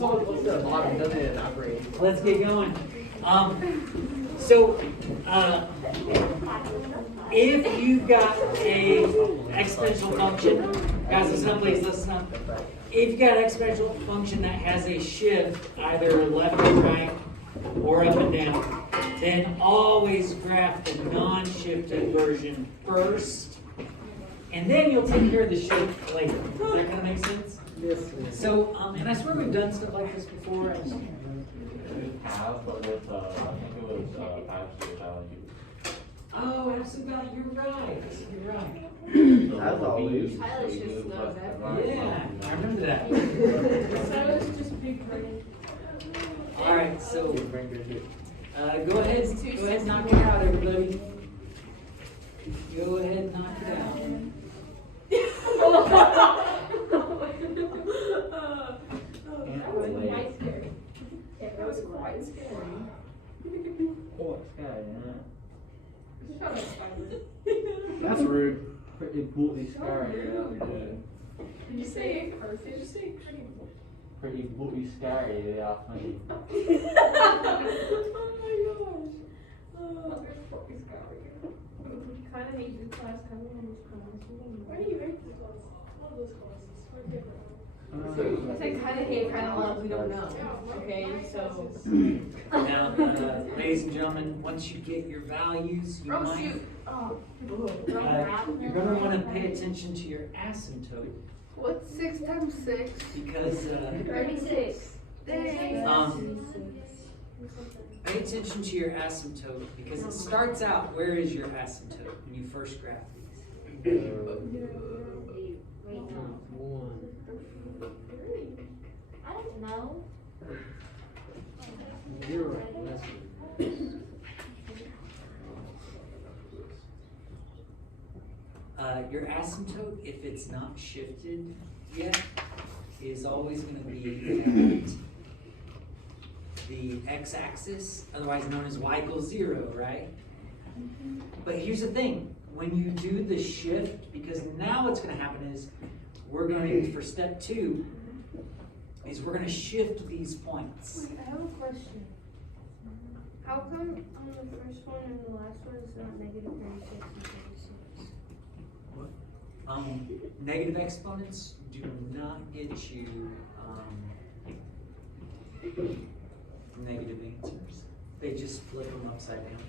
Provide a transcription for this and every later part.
what's the bottom? Doesn't it evaporate? Let's get going. If you've got a exponential function, guys, listen up, please, listen up. If you've got an exponential function that has a shift, either left and right or up and down, then always graph the non-shifted version first, and then you'll take care of the shift later. Does that kind of make sense? Yes. So, and I swear we've done stuff like this before. Have, but with, I think it was absolute value. Oh, absolute value, you're right. You're right. As always. Tyler should know that. Yeah, I remember that. So it's just big brain. All right, so go ahead and knock it out, everybody. Go ahead and knock it out. That was quite scary. Yeah, that was quite scary. Oh, it's scary, Shut up, Tyler. That's rude. Pretty booty scary, yeah. Did you say it first? Did you say pretty? Pretty booty scary, yeah, funny. Oh my gosh. Oh, that's fucking scary. Kind of hate this class coming in this class. Why do you hate this class? All those classes. We're different. I said kind of hate, kind of love, we don't know. Okay, so. Now, ladies and gentlemen, once you get your values, you might, you're going to want to pay attention to your asymptote. What's 6 times 6? Because 36. pay attention to your asymptote, because it starts out, where is your asymptote when you first graph these? I don't know. Your asymptote, if it's not shifted yet, is always going to be at the x-axis, otherwise known as y equals 0, right? But here's the thing, when you do the shift, because now what's going to happen is, we're going to, for step 2, is we're going to shift these points. Wait, I have a question. How come on the first one and the last one is not negative 36 and 36? Negative exponents do not get you negative answers. They just flip them upside down.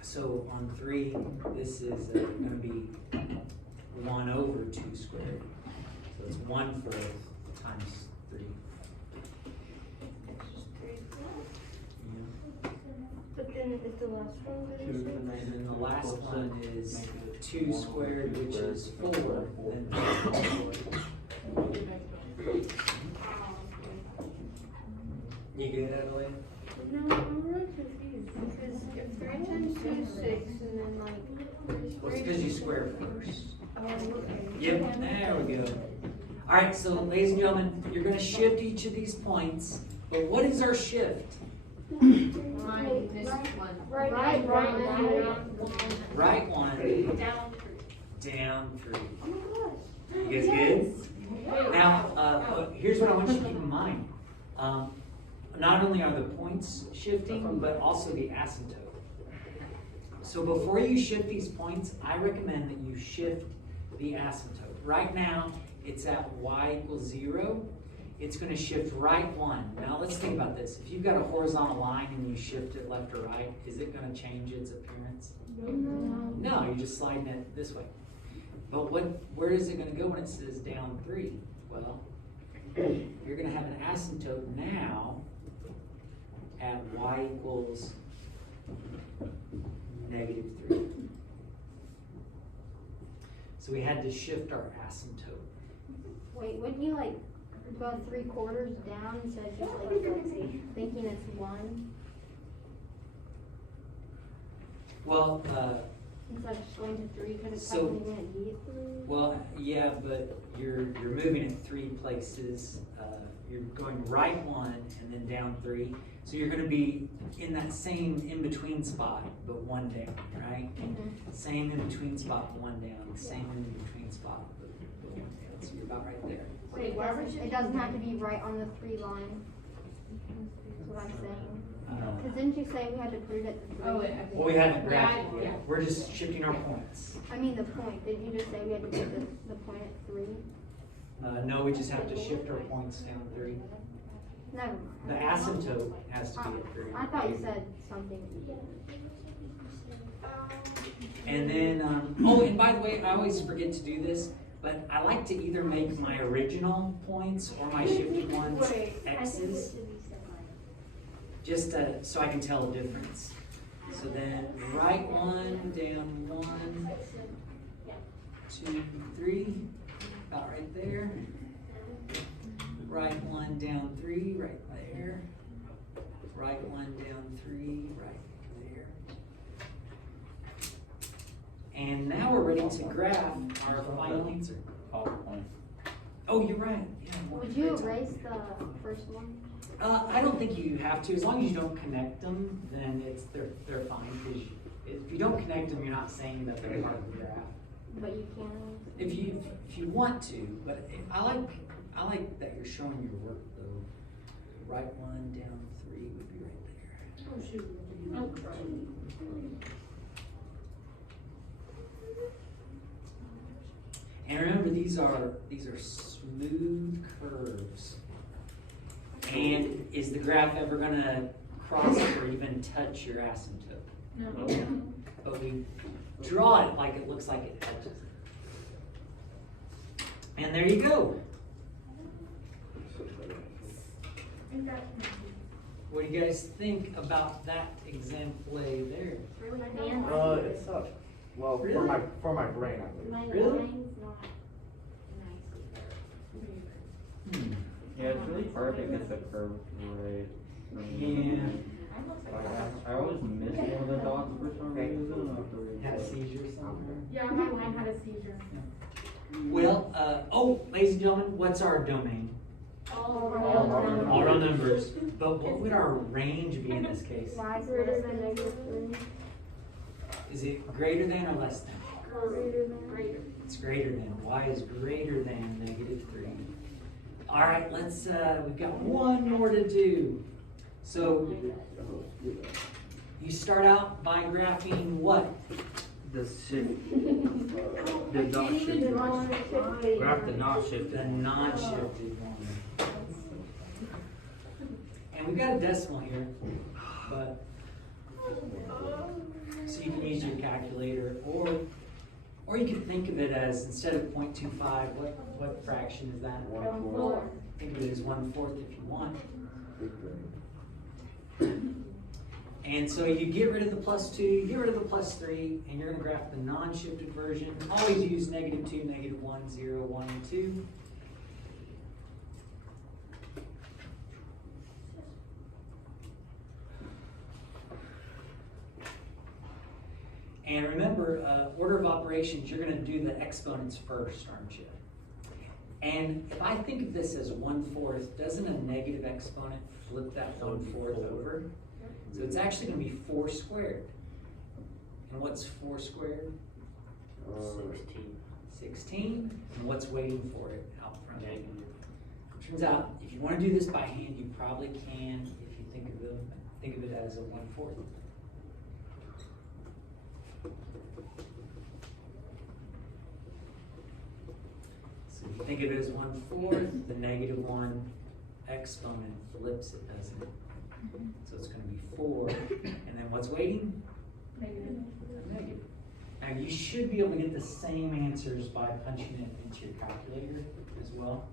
So on 3, this is going to be 1 over 2 squared. So it's 1/4 times 3. It's just 3 Yeah. But then is the last one 36? And then the last one is 2 squared, which is 4. Then 4. You get it, Adelaide? No, I'm really confused because if 3 times 2 is 6 and then like... Well, it's because you square first. Oh, okay. Yep, there we go. All right, so ladies and gentlemen, you're going to shift each of these points. But what is our shift? Mine, this one. Right, Right 1, Down 3. down 3. Oh my gosh. You guys good? Now, here's what I want you to keep in mind. Not only are the points shifting, but also the asymptote. So before you shift these points, I recommend that you shift the asymptote. Right now, it's at y equals 0. It's going to shift right 1. Now let's think about this. If you've got a horizontal line and you shift it left or right, is it going to change its appearance? No, you're just sliding it this way. But where is it going to go when it says down 3? Well, you're going to have an asymptote now at y equals -3. So we had to shift our asymptote. Wait, wouldn't you like go 3/4 down instead of just like thinking it's 1? Well, Instead of just going to 3 because it's So- technically going to be at 3? well, yeah, but you're moving in 3 places. You're going right 1 and then down 3. So you're going to be in that same in-between spot, but 1 down, right? Same in-between spot, 1 down. Same in-between spot, but 1 down. So you're about right there. It doesn't have to be right on the 3 line. That's what I'm saying. No. Cause didn't you say we had to put it at the 3? Oh, wait. Well, we haven't graphed it Yeah. yet. We're just shifting our points. I mean the point. Did you just say we had to put the point at 3? No, we just have to shift our points down 3. Never mind. The asymptote has to be at 3. I thought you said something. And then, oh, and by the way, I always forget to do this, but I like to either make my original points or my shifted ones X's, just so I can tell the difference. So then, right 1, down 1, 2, 3, about right there. Right 1, down 3, right there. Right 1, down 3, right there. And now we're ready to graph our final answer. Oh, you're right. Yeah, Would you erase the first one? I don't think you have to. As long as you don't connect them, then they're fine. Because if you don't connect them, you're not saying that they're part of the graph. But you can. If you want to, but I like that you're showing your work though. Right 1, down 3 would be right there. Oh, shoot. And remember, these are smooth curves. And is the graph ever gonna cross or even touch your asymptote? No. But we draw it like it looks like it touches it. And there you go. What do you guys think about that example there? It sucks. Well, Really? for my brain, I think. My Really? line's not nice. Yeah, it's really hard to get the curve right. Yeah. I always miss one of the dots for some reason. Had a seizure somewhere. Yeah, my line had a seizure. Well, ladies and gentlemen, what's our domain? All All real numbers. But what would our range be in this case? Y is greater than -3. Is it greater than or less than? Greater. It's greater than. Y is greater than -3. All right, let's, we've got one more to do. So, you start out by graphing what? The shift. The not shifted. Graph the not shifted. The non-shifted one. And we've got a decimal here, but, so you can use your calculator, or you can think of it as, instead of 0.25, what fraction is that? 1/4. Think of it as 1/4 if you want. And so you get rid of the +2, you get rid of the +3, and you're going to graph the non-shifted version. Always use -2, -1, 0, 1, and 2. And remember, order of operations, you're going to do the exponents first, aren't you? And if I think of this as 1/4, doesn't a negative exponent flip that 1/4 over? So it's actually going to be 4 squared. And what's 4 squared? 16. And what's waiting for it out front? Turns out, if you want to do this by hand, you probably can if you think of it as a 1/4. So if you think of it as 1/4, the -1 exponent flips it, doesn't it? So it's going to be 4. And then what's waiting? Negative. A negative. Now you should be able to get the same answers by punching it into your calculator as well.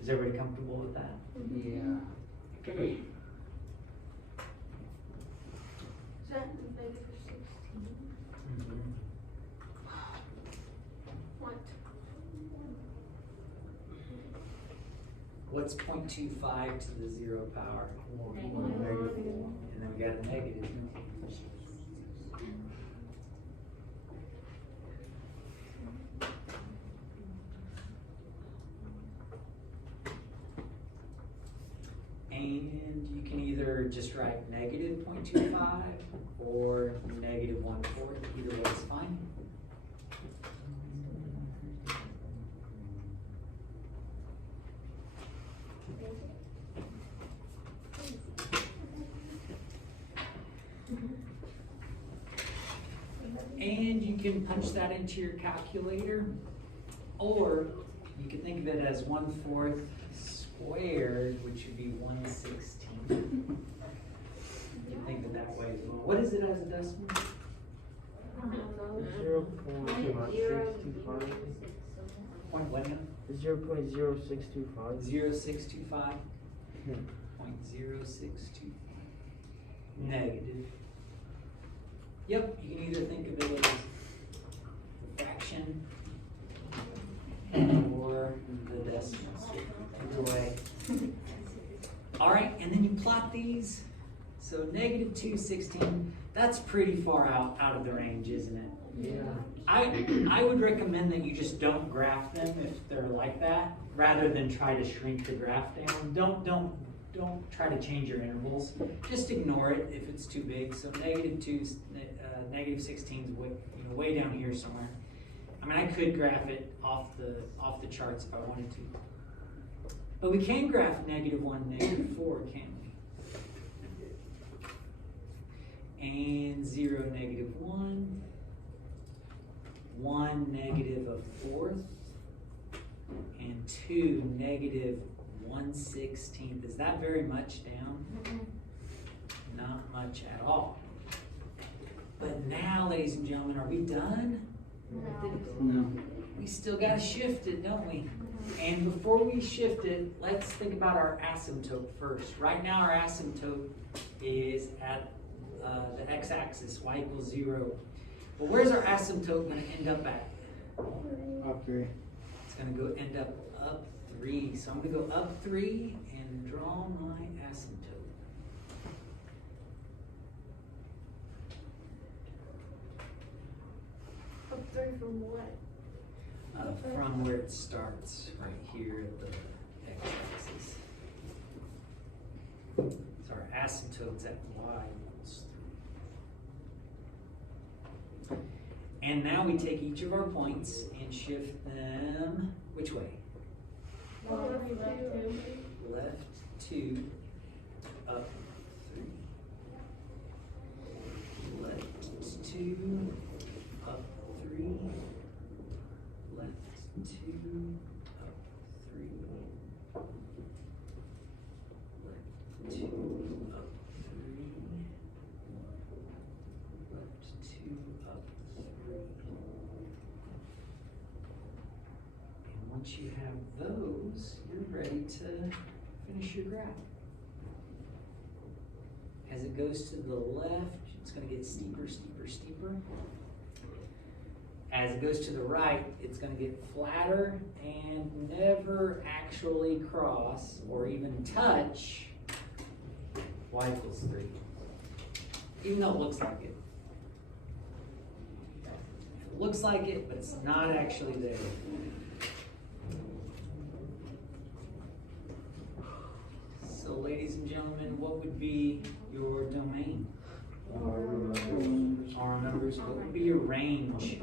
Is everybody comfortable with that? Yeah. Okay. Is that -16? Mhm. What? What's 0.25 to the 0 power? Negative. And then we got a negative. And you can either just write negative 0.25 or negative 1/4. Either way is fine. can punch that into your calculator, or you can think of it as 1/4 squared, which would be 1/16. You can think of it that way as well. What is it as a decimal? 0.625. Point what now? 0.0625. 0.625. 0.0625. Negative. Yep, you can either think of it as the fraction or the decimals. Either way. All right, and then you plot these. So -2/16, that's pretty far out of the range, isn't it? Yeah. I would recommend that you just don't graph them if they're like that, rather than try to shrink the graph down. Don't try to change your intervals. Just ignore it if it's too big. So -2, -16 is way down here somewhere. I mean, I could graph it off the charts if I wanted to, but we can graph -1, -4, can't we? And 0, -1, 1, -1/4, and 2, -1/16. Is that very much down? Not much at all. But now, ladies and gentlemen, are we done? No. We still got to shift it, don't we? And before we shift it, let's think about our asymptote first. Right now, our asymptote is at the x-axis, y = 0. But where's our asymptote going to end up at? Up 3. It's going to end up 3. So I'm going to go up 3 and draw my asymptote. Up 3 from what? From where it starts, right here at the x-axis. So our asymptote's at y = 3. And now we take each of our points and shift them which way? Left 2, up 3. Left 2, up 3. Left 2, up 3. Left 2, up 3. Left 2, up 3. And once you have those, you're ready to finish your graph. As it goes to the left, it's going to get steeper, steeper, steeper. As it goes to the right, it's going to get flatter and never actually cross or even touch y = 3. Even though it looks like it. It looks like it, but it's not actually there. So, ladies and gentlemen, what would be your domain? R numbers. What would be your range?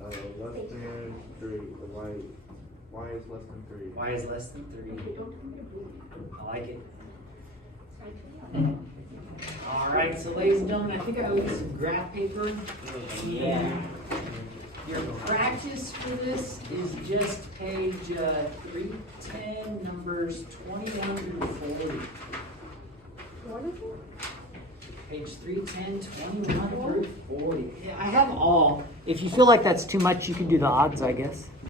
Less than 3. Y is less than 3. Y is less than 3. I like it. All right, so ladies and gentlemen, I think I owe you some graph paper. Yeah. Your practice for this is just page 310, numbers 21 through 40. Page 310, 21 through 40. Yeah, I have all. If you feel like that's too much, you can do the odds, I guess.